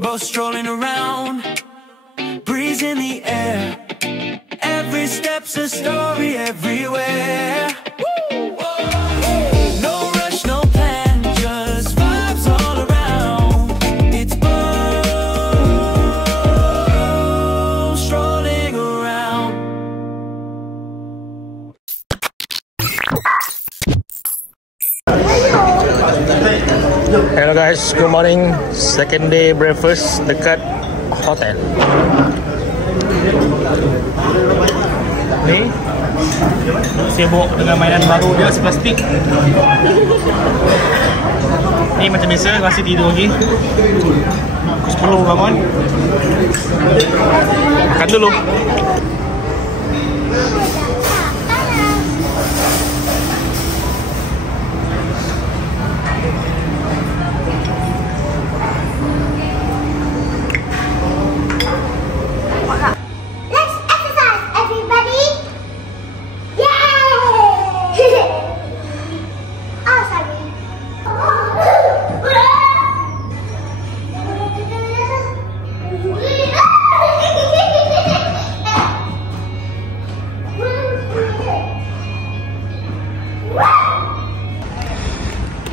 both strolling around, breeze in the air. Every step's a story everywhere. No rush, no plan, just vibes all around. It's both strolling around. Hello guys, good morning. Second day breakfast dekat hotel. Ni sibuk dengan mainan baru dia, si plastik. Ni macam biasa, masih tidur lagi. Pukul 10 bangun. Makan dulu.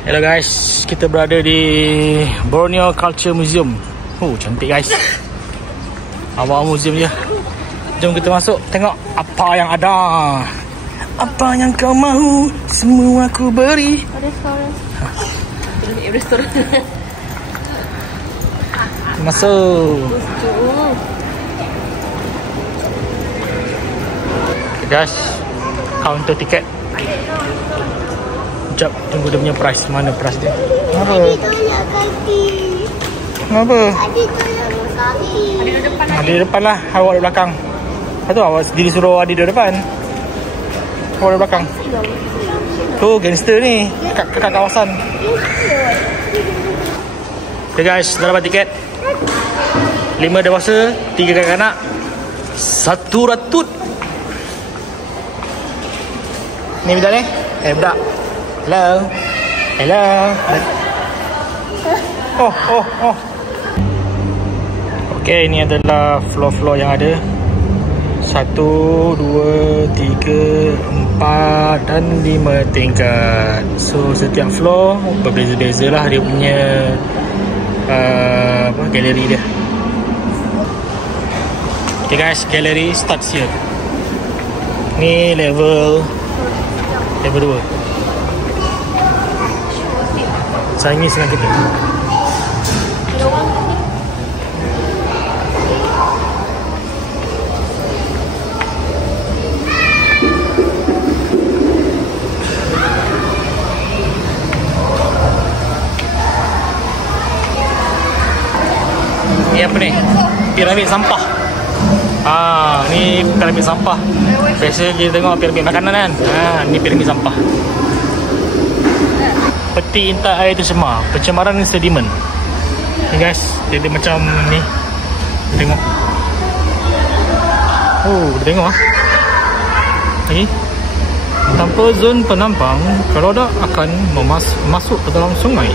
Hello guys, kita berada di Borneo Culture Museum. Oh, cantik guys. Awal museum je. Jom kita masuk, tengok apa yang ada. Apa yang kau mahu, semua aku beri. Restoran. Masuk. Okay guys, counter tiket. Sekejap, tunggu dia punya price. Mana price dia? Kenapa? Adik tolak kaki. Kenapa? Adik tolak kaki. Adik duduk depan. Adik di depan lah, awak di belakang. Lepas tu awak sendiri suruh adik di depan. Awak di belakang. Tu gangster ni, kat kawasan. Okay guys, dah dapat tiket. 5 dewasa, 3 kanak-kanak, 1 ratut. Ni budak ni? Budak. Hello. Hello. Oh. Okay, ini adalah floor-floor yang ada. 1, 2, 3, 4 dan 5 tingkat. So setiap floor berbeza-beza lah dia punya galeri dia. Okay guys, galeri starts here. Ni level 2. Chinese dengan kita. Ni apa ni? Piramid sampah. Ni piramid sampah. Biasa kita tengok piramid makanan kan. Ni piramid sampah. Peti intai air tercemar, pencemaran sedimen. Ni guys, dia macam ni. Tengok. Oh, tengok ah. Ni tanpa zon penampang, kerodak akan masuk ke dalam sungai.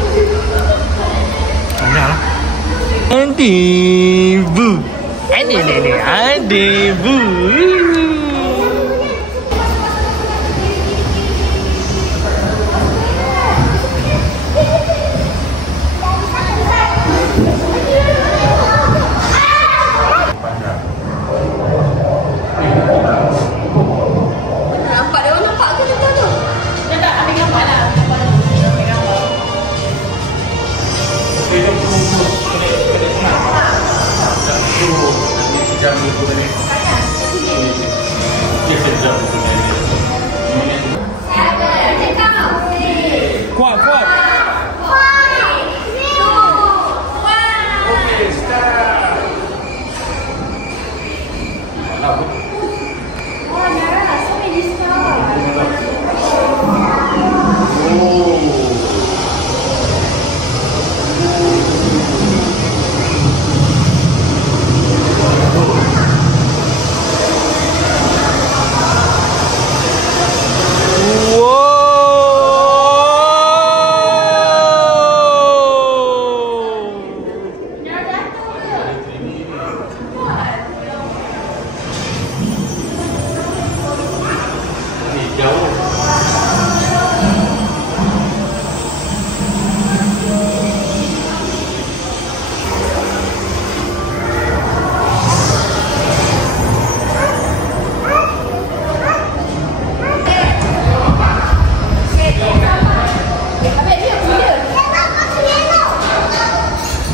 Banyak lah. Adibu. Adibu. Kuat.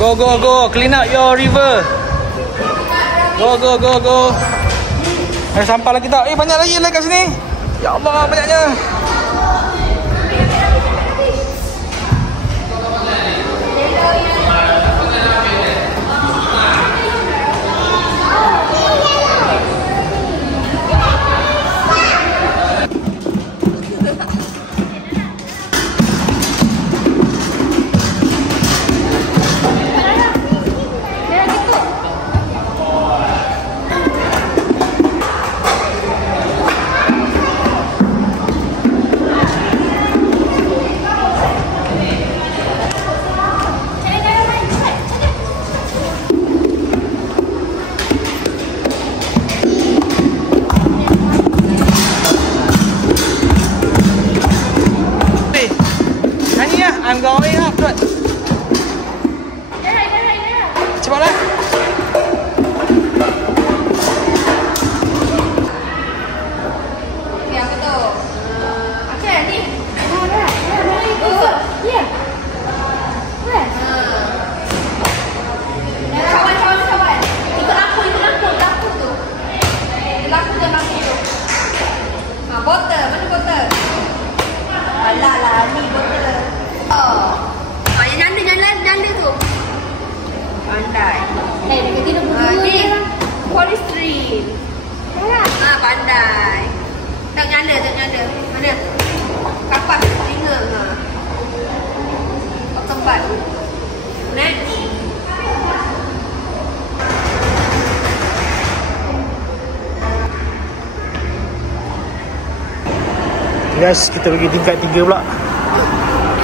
Go, go, go. Clean up your river. Go, go, go, go. Ada sampah lagi tak? Banyak lagi kat sini. Ya Allah, banyaknya. I'm going up. Cepatlah. Ya, betul. Okey, ni. Ya. Kawan-kawan. Ikut lampu tu. Lampu tu. Botol, mana botol? Alah, ni botol. Yang janda tu. Pandai. Dekat sini ni polystyrene. Pandai. Tak nyala. Mana? Kapas telinga. Tempat. Next. Guys, kita pergi tingkat 3 pula.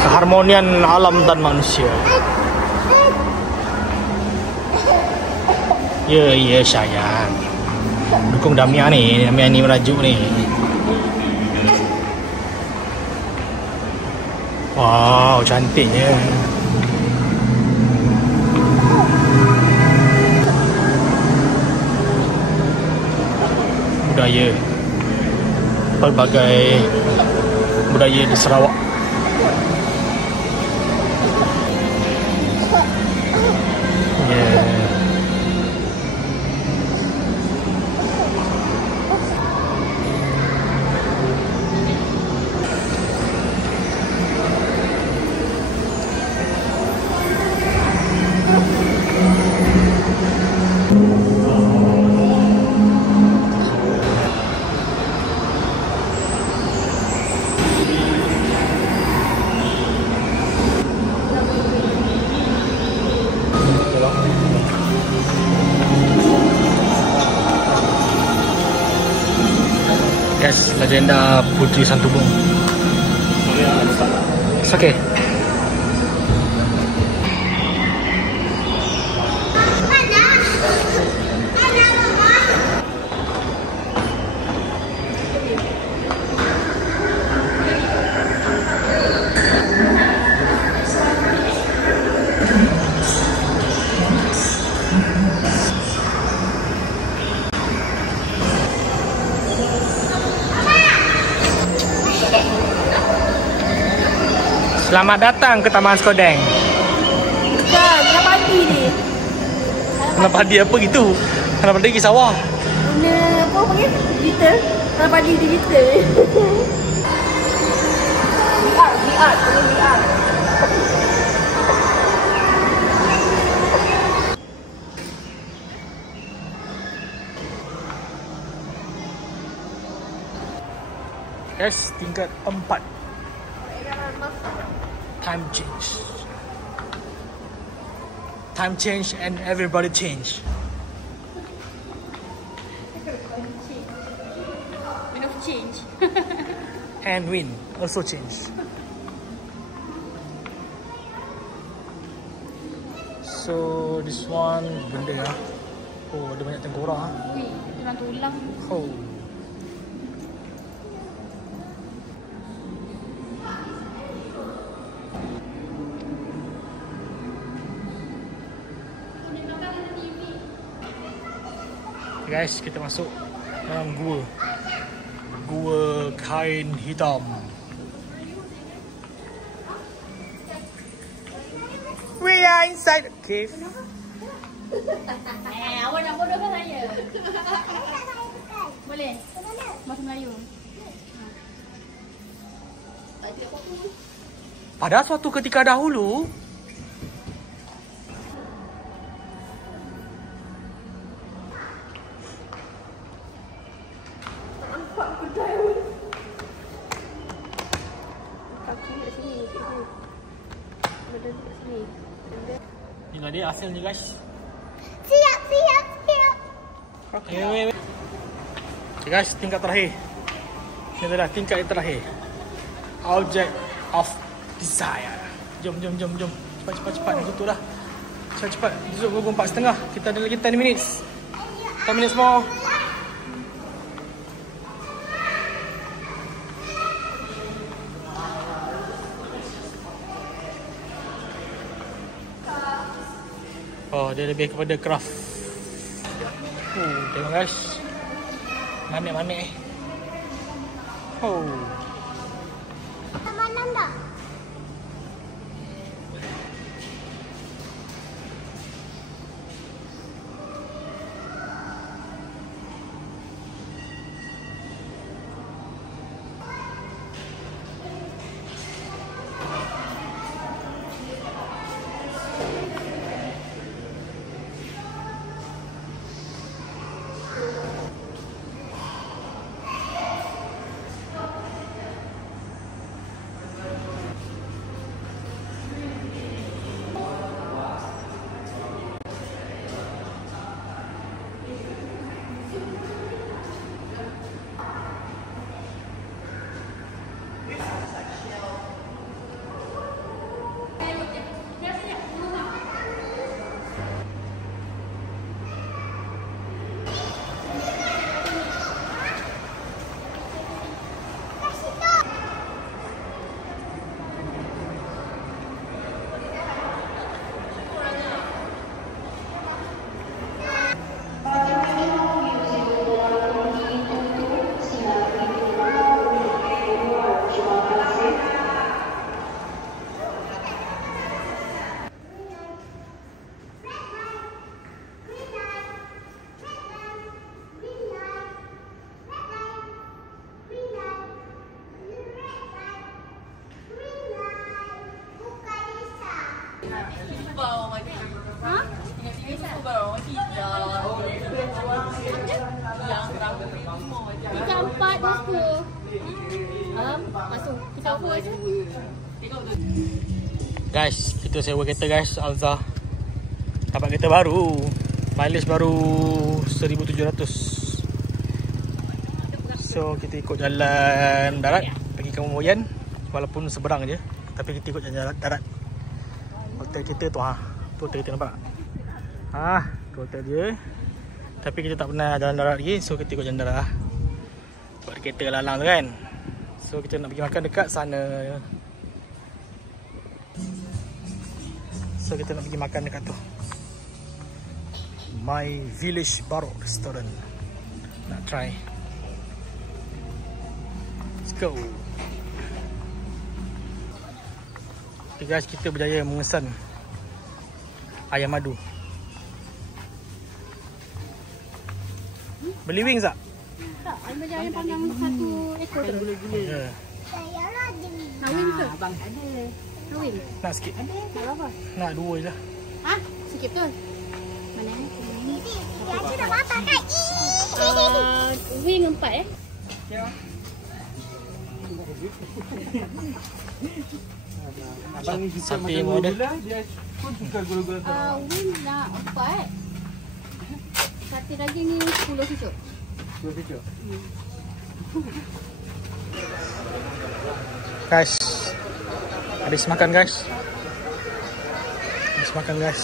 Keharmonian alam dan manusia. Ya sayang. Dukung Damia ni merajuk ni. Wow, cantiknya. Budaya. Pelbagai budaya di Sarawak. Guys, legenda Puteri Santubong. It's okay. Selamat datang ke Taman Skodeng. Dah pagi ni. Tanam padi apa gitu? Tanam padi pergi sawah. Apa panggil? Digital. Tanam padi digital. VR. Guys, tingkat 4. Time change and everybody change. Wind of change. And wind also change. So this one benda lah. Oh, ada banyak tengkorak ah. Wih, dengan tulang. Oh. Guys, kita masuk dalam gua kain hitam. We are in inside the cave. Awak nak bodohkan saya? Boleh? Bahasa Melayu. Pada suatu ketika dahulu, inilah dia hasilnya guys. Siap. Okay guys, tingkat terakhir. Ini adalah tingkat yang terakhir. Object of desire. Jom. Cepat. Tutup dah. Cepat. Tutup pukul 4:30. Kita ada lagi 10 minutes. 10 minutes more. Oh, dia lebih kepada craft. Tengok guys. Manik. Oh. Mana dah? Kita 4 bosku. Masuk. Kita apa aja? Guys, kita sewa kereta guys, Alza. Dapat kereta baru. Mileage baru 1700. So kita ikut jalan darat pergi ke Moyan. Walaupun seberang je, tapi kita ikut jalan darat. Hotel kita tu tu hotel kita nampak. Tu hotel dia. Tapi kita tak pernah jalan darat lagi, so kita ikut jalan darat. Buat kereta lalang tu kan. So kita nak pergi makan dekat sana. So kita nak pergi makan dekat tu. My Village Baro Restaurant. Nak try. Let's go. Okay guys, kita berjaya memesan ayam madu. Beli wings tak? Tak, ayam panggang 1 ekor tu. Ya. Saya lah ada. Nak wing ke? Abang ada. Nak wing? Nak sikit. Ada. Nak berapa? Nak 2 je lah. Sikit betul? Mana ni? Dia tu dah makan kan? Wing 4 Abang ni suka Sate makan pun ada. gula, dia pun suka gula-gula. Wing nak 4. Sate daging ni 10 sucuk. Gula kecil. Guys, habis makan guys. Habis makan guys.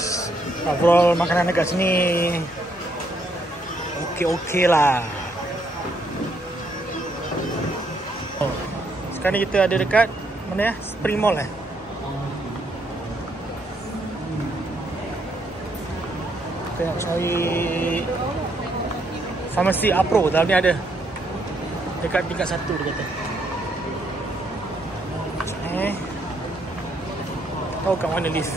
Overall makanan dekat sini okey lah. Sekarang ni kita ada dekat mana ya? Spring Mall Kita nak cari Farmasi Apro, dalam ni ada. Dekat tingkat 1 dia kata. Tahu kat mana lift.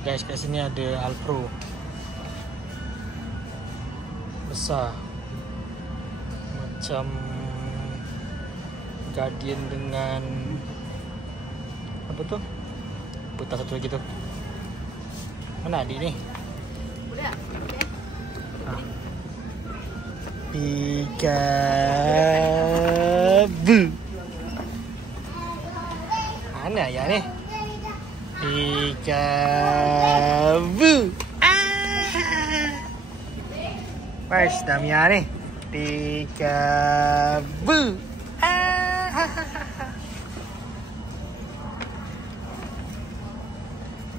Guys, kat sini ada Alpro besar, macam Guardian dengan apa tu? Putar satu lagi tu. Mana adik ni? Boleh tak? Boleh. Peekaboo. Mana ayah ni? Peekaboo. Where's Damia ni? Peekaboo.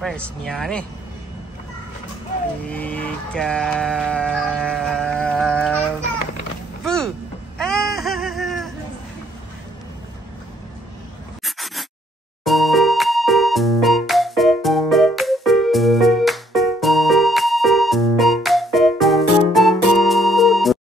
Where's Mia ni? Peekaboo.